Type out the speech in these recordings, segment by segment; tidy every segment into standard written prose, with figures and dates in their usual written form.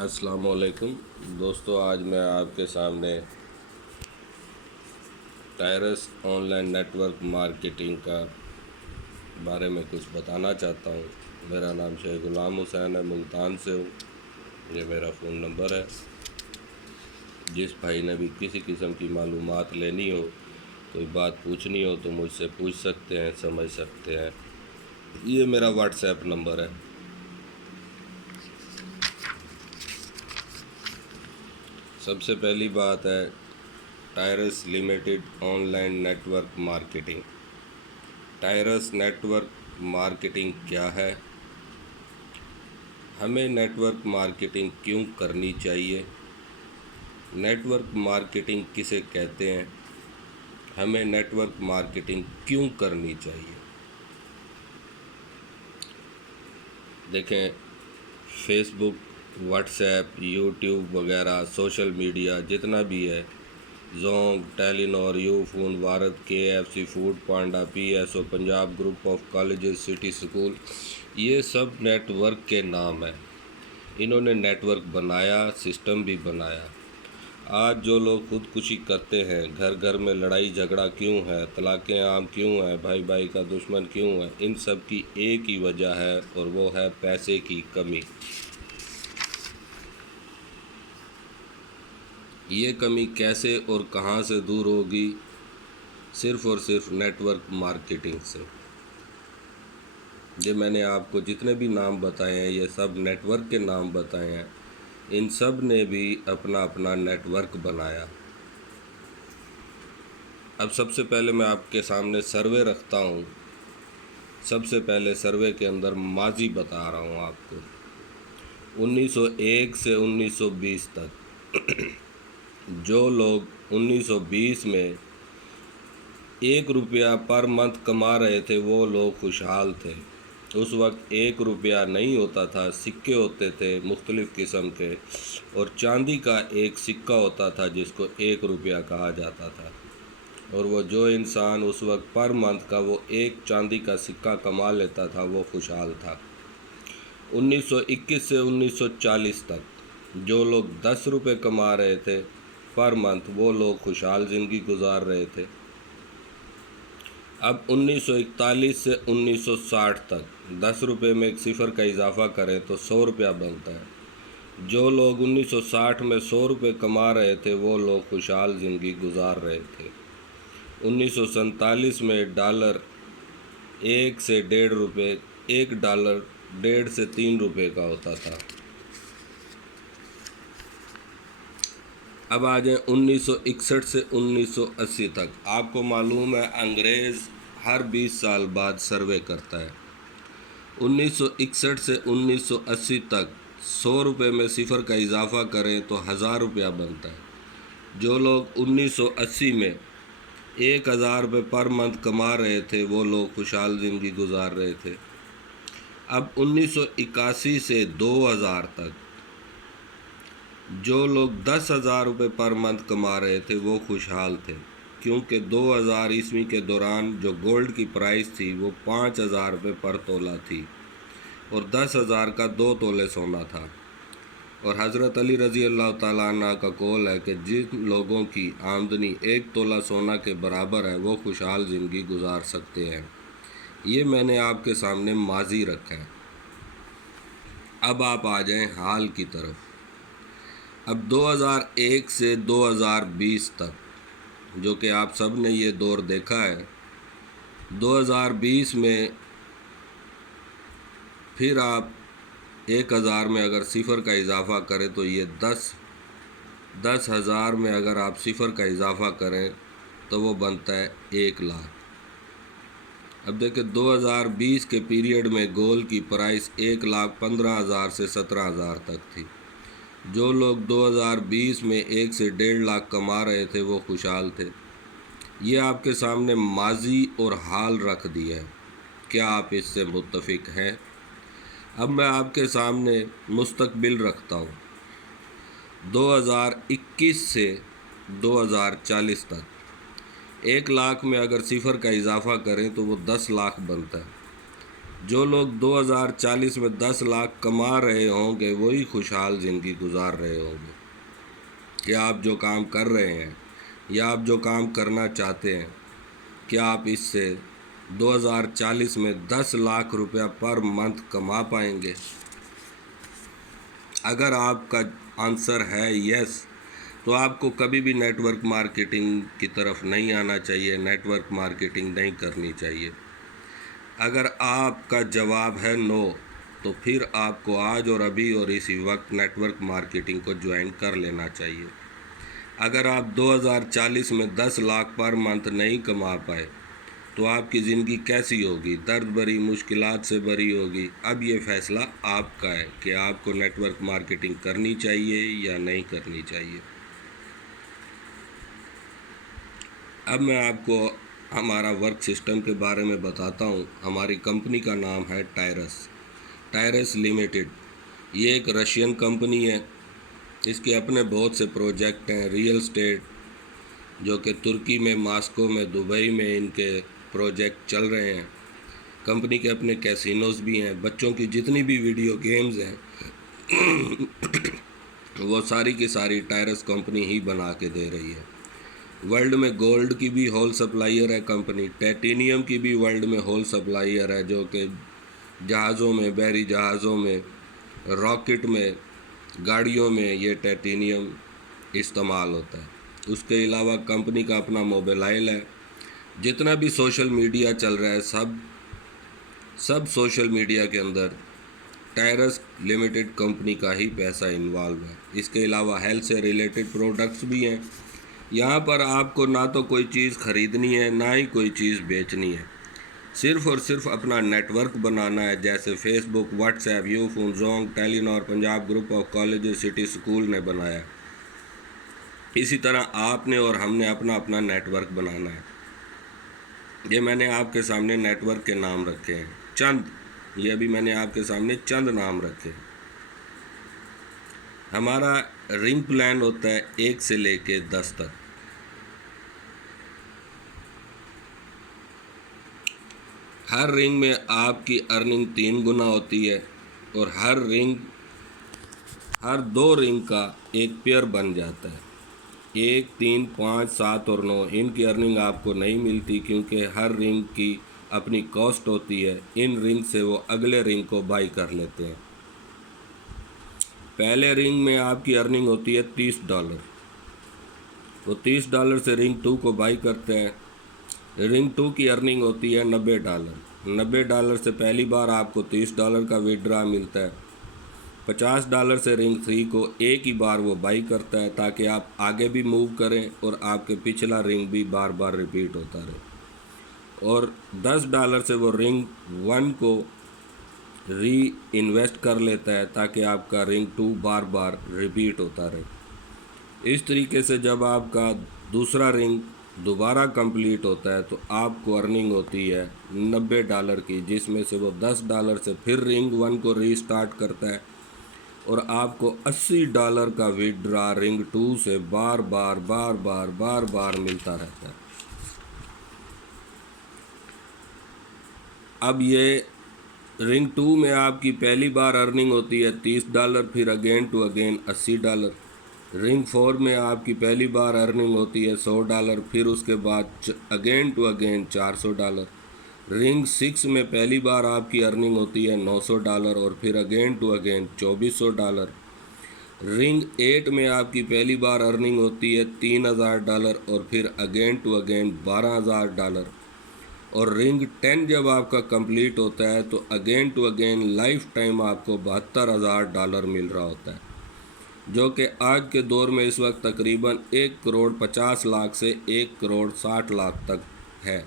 السلام علیکم دوستو، آج میں آپ کے سامنے ٹائرس online network marketing کا بارے میں کچھ بتانا چاہتا ہوں۔ میرا نام شیخ غلام حسین ہے، ملتان سے ہوں۔ یہ میرا فون نمبر ہے۔ جس بھائی نے بھی کسی قسم کی معلومات لینی ہو، کوئی بات پوچھنی ہو تو مجھ سے پوچھ سکتے ہیں، سمجھ سکتے ہیں۔ یہ میرا واٹس ایپ نمبر ہے۔ سب سے پہلی بات ہے ٹائرس limited online network marketing. ٹائرس نیٹ ورک مارکیٹنگ کیا ہے؟ ہمیں نیٹ ورک مارکیٹنگ کیوں کرنی چاہیے؟ نیٹ ورک مارکیٹنگ کسے کہتے ہیں؟ ہمیں نیٹ ورک مارکیٹنگ کیوں کرنی چاہیے؟ دیکھیں، Facebook, WhatsApp, YouTube وغیرہ سوشل میڈیا جتنا بھی ہے، Zong, Telenor, Ufone, Bharat, KFC، Foodpanda, PSO، Punjab group of colleges, city school, یہ سب نیٹ ورک کے نام ہیں۔ انہوں نے نیٹ ورک بنایا، سسٹم بھی بنایا۔ آج جو لوگ خودکشی کرتے ہیں، گھر گھر میں لڑائی جھگڑا کیوں ہے، طلاقیں عام کیوں ہیں، بھائی بھائی کا دشمن کیوں ہے، ان سب کی ایک ہی وجہ ہے، اور وہ ہے پیسے کی کمی۔ یہ کمی کیسے اور کہاں سے دور ہوگی؟ صرف اور صرف نیٹ ورک مارکیٹنگ سے۔ یہ میں نے آپ کو جتنے بھی نام بتائے ہیں، یہ سب نیٹ ورک کے نام بتائے ہیں۔ ان سب نے بھی اپنا اپنا نیٹ ورک بنایا۔ اب سب سے پہلے میں آپ کے سامنے سروے رکھتا ہوں۔ سب سے پہلے سروے کے اندر ماضی بتا رہا ہوں آپ کو۔ 1901 سے 1920 تک جو لوگ 1920 میں 1 روپیہ پر منتھ کما رہے تھے، وہ لوگ خوشحال تھے۔ اس وقت 1 روپیہ نہیں ہوتا تھا، سکے ہوتے تھے مختلف قسم کے، اور چاندی کا ایک سکہ ہوتا تھا جس کو 1 روپیہ کہا جاتا تھا۔ اور وہ جو انسان اس وقت پر منتھ کا وہ ایک چاندی کا سکہ کما لیتا تھا، وہ خوشحال تھا۔ 1921 سے 1940 تک جو لوگ 10 روپے کما رہے تھے پر منتھ، وہ لوگ خوشحال زندگی گزار رہے تھے۔ اب 1941 سے 1960 تک 10 روپے میں ایک صفر کا اضافہ کریں تو 100 روپیہ بنتا ہے۔ جو لوگ 1960 میں 100 روپے کما رہے تھے، وہ لوگ خوشحال زندگی گزار رہے تھے۔ 1947 میں ڈالر 1 سے 1.5 روپے، 1 ڈالر 1.5 سے 3 روپے کا ہوتا تھا۔ اب آ جائیں 1961 سے 1980 تک۔ آپ کو معلوم ہے انگریز ہر 20 سال بعد سروے کرتا ہے۔ 1961 سے 1980 تک 100 روپے میں صفر کا اضافہ کریں تو 1000 روپیہ بنتا ہے۔ جو لوگ 1980 میں 1000 روپے پر منتھ کما رہے تھے، وہ لوگ خوشحال زندگی گزار رہے تھے۔ اب 1981 سے 2000 تک جو لوگ 10,000 روپے پر منتھ کما رہے تھے، وہ خوشحال تھے، کیونکہ 2000 کے دوران جو گولڈ کی پرائس تھی وہ 5000 روپے پر تولہ تھی، اور 10,000 کا 2 تولے سونا تھا۔ اور حضرت علی رضی اللہ تعالیٰ عنہ کا قول ہے کہ جن لوگوں کی آمدنی 1 تولہ سونا کے برابر ہے، وہ خوشحال زندگی گزار سکتے ہیں۔ یہ میں نے آپ کے سامنے ماضی رکھا ہے۔ اب آپ آ جائیں حال کی طرف۔ اب 2001 سے 2020 تک جو کہ آپ سب نے یہ دور دیکھا ہے، 2020 میں پھر آپ 1000 میں اگر صفر کا اضافہ کریں تو یہ 10,000 میں اگر آپ صفر کا اضافہ کریں تو وہ بنتا ہے 1 لاکھ۔ اب دیکھیں 2020 کے پیریڈ میں گولڈ کی پرائس 1,15,000 سے 17,000 تک تھی۔ جو لوگ 2020 میں 1 سے 1.5 لاکھ کما رہے تھے، وہ خوشحال تھے۔ یہ آپ کے سامنے ماضی اور حال رکھ دیا ہے۔ کیا آپ اس سے متفق ہیں؟ اب میں آپ کے سامنے مستقبل رکھتا ہوں۔ 2021 سے 2040 تک 1 لاکھ میں اگر صفر کا اضافہ کریں تو وہ 10 لاکھ بنتا ہے۔ جو لوگ 2040 میں 10 لاکھ کما رہے ہوں گے وہی خوشحال زندگی گزار رہے ہوں گے. کیا آپ جو کام کر رہے ہیں یا آپ جو کام کرنا چاہتے ہیں، کیا آپ اس سے 2040 میں 10 لاکھ روپیہ پر منتھ کما پائیں گے؟ اگر آپ کا آنسر ہے یس، تو آپ کو کبھی بھی نیٹ ورک مارکیٹنگ کی طرف نہیں آنا چاہیے، نیٹ ورک مارکیٹنگ نہیں کرنی چاہیے. اگر آپ کا جواب ہے نو، تو پھر آپ کو آج اور ابھی اور اسی وقت نیٹ ورک مارکیٹنگ کو جوائن کر لینا چاہیے. اگر آپ 2040 میں 10 لاکھ پر منتھ نہیں کما پائے تو آپ کی زندگی کیسی ہوگی؟ درد بھری، مشکلات سے بھری ہوگی. اب یہ فیصلہ آپ کا ہے کہ آپ کو نیٹ ورک مارکیٹنگ کرنی چاہیے یا نہیں کرنی چاہیے. اب میں آپ کو ہمارا ورک سسٹم کے بارے میں بتاتا ہوں. ہماری کمپنی کا نام ہے ٹائرس لمیٹڈ. یہ ایک رشین کمپنی ہے. اس کے اپنے بہت سے پروجیکٹ ہیں، ریئل اسٹیٹ، جو کہ ترکی میں، ماسکو میں، دبئی میں ان کے پروجیکٹ چل رہے ہیں. کمپنی کے اپنے کیسینوز بھی ہیں. بچوں کی جتنی بھی ویڈیو گیمز ہیں وہ ساری کی ساری ٹائرس کمپنی ہی بنا کے دے رہی ہے. ورلڈ میں گولڈ کی بھی ہول سپلائر ہے کمپنی. ٹائٹینیم کی بھی ورلڈ میں ہول سپلائر ہے، جو کہ جہازوں میں، بحری جہازوں میں، راکٹ میں، گاڑیوں میں یہ ٹائٹینیم استعمال ہوتا ہے. اس کے علاوہ کمپنی کا اپنا موبائل ہے. جتنا بھی سوشل میڈیا چل رہا ہے سب سوشل میڈیا کے اندر ٹائرس لمیٹڈ کمپنی کا ہی پیسہ انوالو ہے. اس کے علاوہ ہیلتھ سے ریلیٹڈ پروڈکٹس بھی ہیں. یہاں پر آپ کو نہ تو کوئی چیز خریدنی ہے، نہ ہی کوئی چیز بیچنی ہے. صرف اور صرف اپنا نیٹ ورک بنانا ہے، جیسے Facebook, WhatsApp, Ufone, Zong, Telenor, Punjab group of colleges, city school نے بنایا. اسی طرح آپ نے اور ہم نے اپنا نیٹ ورک بنانا ہے. یہ میں نے آپ کے سامنے نیٹ ورک کے نام رکھے ہیں یہ ابھی میں نے آپ کے سامنے چند نام رکھے. ہمارا رنگ پلان ہوتا ہے 1 سے لے کے 10 تک. ہر رنگ میں آپ کی ارننگ 3 گنا ہوتی ہے، اور ہر 2 رنگ کا ایک پیئر بن جاتا ہے. 1، 3، 5، 7 اور 9 ان کی ارننگ آپ کو نہیں ملتی، کیونکہ ہر رنگ کی اپنی کاسٹ ہوتی ہے. ان رنگ سے وہ اگلے رنگ کو بائی کر لیتے ہیں. پہلے رنگ میں آپ کی ارننگ ہوتی ہے $30. وہ $30 سے رنگ 2 کو بائی کرتے ہیں. رنگ 2 کی ارننگ ہوتی ہے $90. $90 سے پہلی بار آپ کو $30 کا وڈرا ملتا ہے. $50 سے رنگ 3 کو ایک ہی بار وہ بائی کرتا ہے، تاکہ آپ آگے بھی موو کریں اور آپ کے پچھلا رنگ بھی بار بار ریپیٹ ہوتا رہے. اور $10 سے وہ رنگ 1 کو ری انویسٹ کر لیتا ہے، تاکہ آپ کا رنگ 2 بار بار ریپیٹ ہوتا رہے. اس طریقے سے جب آپ کا دوسرا رنگ دوبارہ کمپلیٹ ہوتا ہے تو آپ کو ارننگ ہوتی ہے $90 کی، جس میں سے وہ $10 سے پھر رنگ 1 کو ری سٹارٹ کرتا ہے، اور آپ کو $80 کا وڈرا رنگ 2 سے بار بار ملتا رہتا ہے. اب یہ رنگ 2 میں آپ کی پہلی بار ارننگ ہوتی ہے $30، پھر اگین ٹو اگین $80. رنگ 4 میں آپ کی پہلی بار ارننگ ہوتی ہے $100، پھر اس کے بعد اگین ٹو اگین $400. رنگ 6 میں پہلی بار آپ کی ارننگ ہوتی ہے $900، اور پھر اگین ٹو اگین $2400. رنگ 8 میں آپ کی پہلی بار ارننگ ہوتی ہے $3000، اور پھر اگین ٹو اگین $12000. اور رنگ 10 جب آپ کا کمپلیٹ ہوتا ہے تو again to again lifetime آپ کو $72000 مل رہا ہوتا ہے، جو کہ آج کے دور میں اس وقت تقریباً 1,50,00,000 سے 1,60,00,000 تک ہے.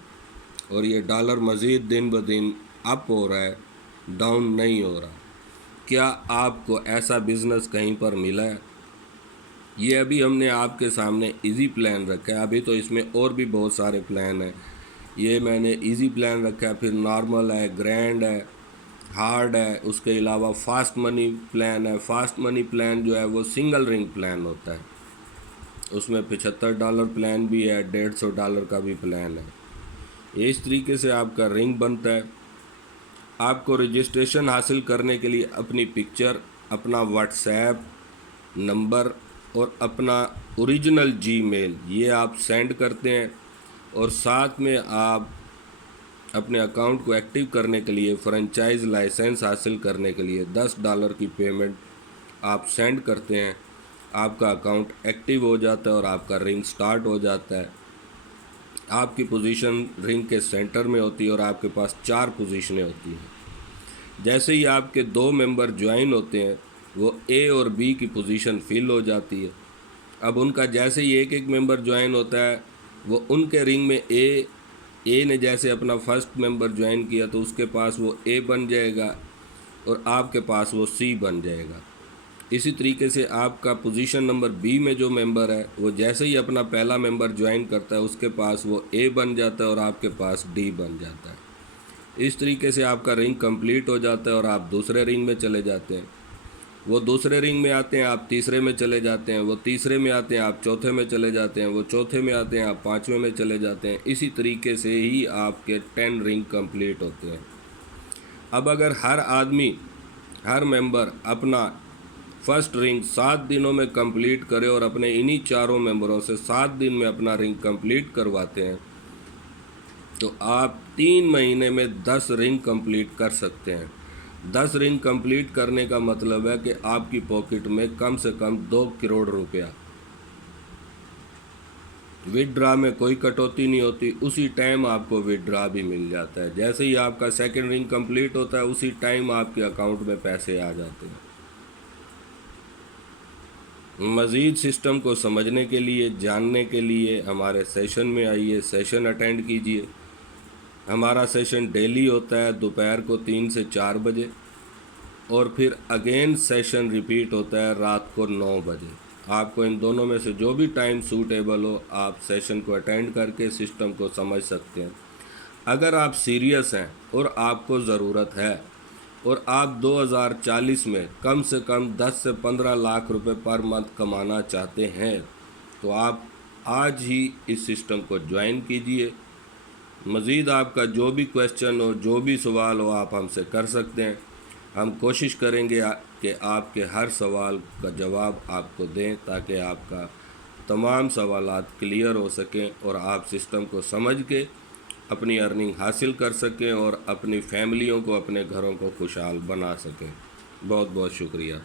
اور یہ ڈالر مزید دن بدن اپ ہو رہا ہے، ڈاؤن نہیں ہو رہا. کیا آپ کو ایسا بزنس کہیں پر ملا ہے؟ یہ ابھی ہم نے آپ کے سامنے ایزی پلان رکھا ہے. ابھی تو اس میں اور بھی بہت سارے پلان ہیں. یہ میں نے ایزی پلان رکھا ہے، پھر نارمل ہے، گرینڈ ہے، ہارڈ ہے. اس کے علاوہ فاسٹ منی پلان ہے. فاسٹ منی پلان جو ہے وہ سنگل رنگ پلان ہوتا ہے. اس میں $75 پلان بھی ہے، $150 کا بھی پلان ہے. یہ اس طریقے سے آپ کا رنگ بنتا ہے. آپ کو رجسٹریشن حاصل کرنے کے لیے اپنی پکچر، اپنا واٹس ایپ نمبر اور اپنا اوریجنل جی میل یہ آپ سینڈ کرتے ہیں، اور ساتھ میں آپ اپنے اکاؤنٹ کو ایکٹیو کرنے کے لیے فرنچائز لائسنس حاصل کرنے کے لیے $10 کی پیمنٹ آپ سینڈ کرتے ہیں۔ آپ کا اکاؤنٹ ایکٹیو ہو جاتا ہے اور آپ کا رنگ سٹارٹ ہو جاتا ہے۔ آپ کی پوزیشن رنگ کے سینٹر میں ہوتی ہے اور آپ کے پاس 4 پوزیشنیں ہوتی ہیں۔ جیسے ہی آپ کے 2 ممبر جوائن ہوتے ہیں، وہ اے اور بی کی پوزیشن فل ہو جاتی ہے۔ اب ان کا جیسے ہی ایک ممبر جوائن ہوتا ہے، وہ ان کے رنگ میں اے نے جیسے اپنا فرسٹ ممبر جوائن کیا تو اس کے پاس وہ اے بن جائے گا اور آپ کے پاس وہ سی بن جائے گا۔ اسی طریقے سے آپ کا پوزیشن نمبر بی میں جو ممبر ہے، وہ جیسے ہی اپنا پہلا ممبر جوائن کرتا ہے اس کے پاس وہ اے بن جاتا ہے اور آپ کے پاس ڈی بن جاتا ہے۔ اس طریقے سے آپ کا رنگ کمپلیٹ ہو جاتا ہے اور آپ دوسرے رنگ میں چلے جاتے ہیں۔ وہ دوسرے رنگ میں آتے ہیں، آپ تیسرے میں چلے جاتے ہیں۔ وہ تیسرے میں آتے ہیں، آپ چوتھے میں چلے جاتے ہیں۔ وہ چوتھے میں آتے ہیں، آپ 5ویں میں چلے جاتے ہیں۔ اسی طریقے سے ہی آپ کے 10 رنگ کمپلیٹ ہوتے ہیں۔ اب اگر ہر ممبر اپنا فرسٹ رنگ 7 دنوں میں کمپلیٹ کرے اور اپنے انہی 4 ممبروں سے 7 دن میں اپنا رنگ کمپلیٹ کرواتے ہیں، تو آپ 3 مہینے میں 10 رنگ کمپلیٹ کر سکتے ہیں۔ 10 رنگ کمپلیٹ کرنے کا مطلب ہے کہ آپ کی پاکٹ میں کم سے کم 2 کروڑ روپیہ۔ وڈرا میں کوئی کٹوتی نہیں ہوتی، اسی ٹائم آپ کو وڈرا بھی مل جاتا ہے۔ جیسے ہی آپ کا سیکنڈ رنگ کمپلیٹ ہوتا ہے، اسی ٹائم آپ کے اکاؤنٹ میں پیسے آ جاتے ہیں۔ مزید سسٹم کو سمجھنے کے لیے، جاننے کے لیے ہمارے سیشن میں آئیے، سیشن اٹینڈ کیجیے۔ ہمارا سیشن ڈیلی ہوتا ہے دوپہر کو 3 سے 4 بجے، اور پھر اگین سیشن ریپیٹ ہوتا ہے رات کو 9 بجے۔ آپ کو ان دونوں میں سے جو بھی ٹائم سوٹیبل ہو، آپ سیشن کو اٹینڈ کر کے سسٹم کو سمجھ سکتے ہیں۔ اگر آپ سیریس ہیں اور آپ کو ضرورت ہے اور آپ 2040 میں کم سے کم 10 سے 15 لاکھ روپے پر منتھ کمانا چاہتے ہیں، تو آپ آج ہی اس سسٹم کو جوائن کیجئے۔ مزید آپ کا جو بھی کویسچن ہو، جو بھی سوال ہو، آپ ہم سے کر سکتے ہیں۔ ہم کوشش کریں گے کہ آپ کے ہر سوال کا جواب آپ کو دیں، تاکہ آپ کا تمام سوالات کلیئر ہو سکیں اور آپ سسٹم کو سمجھ کے اپنی ارننگ حاصل کر سکیں اور اپنی فیملیوں کو، اپنے گھروں کو خوشحال بنا سکیں۔ بہت بہت شکریہ۔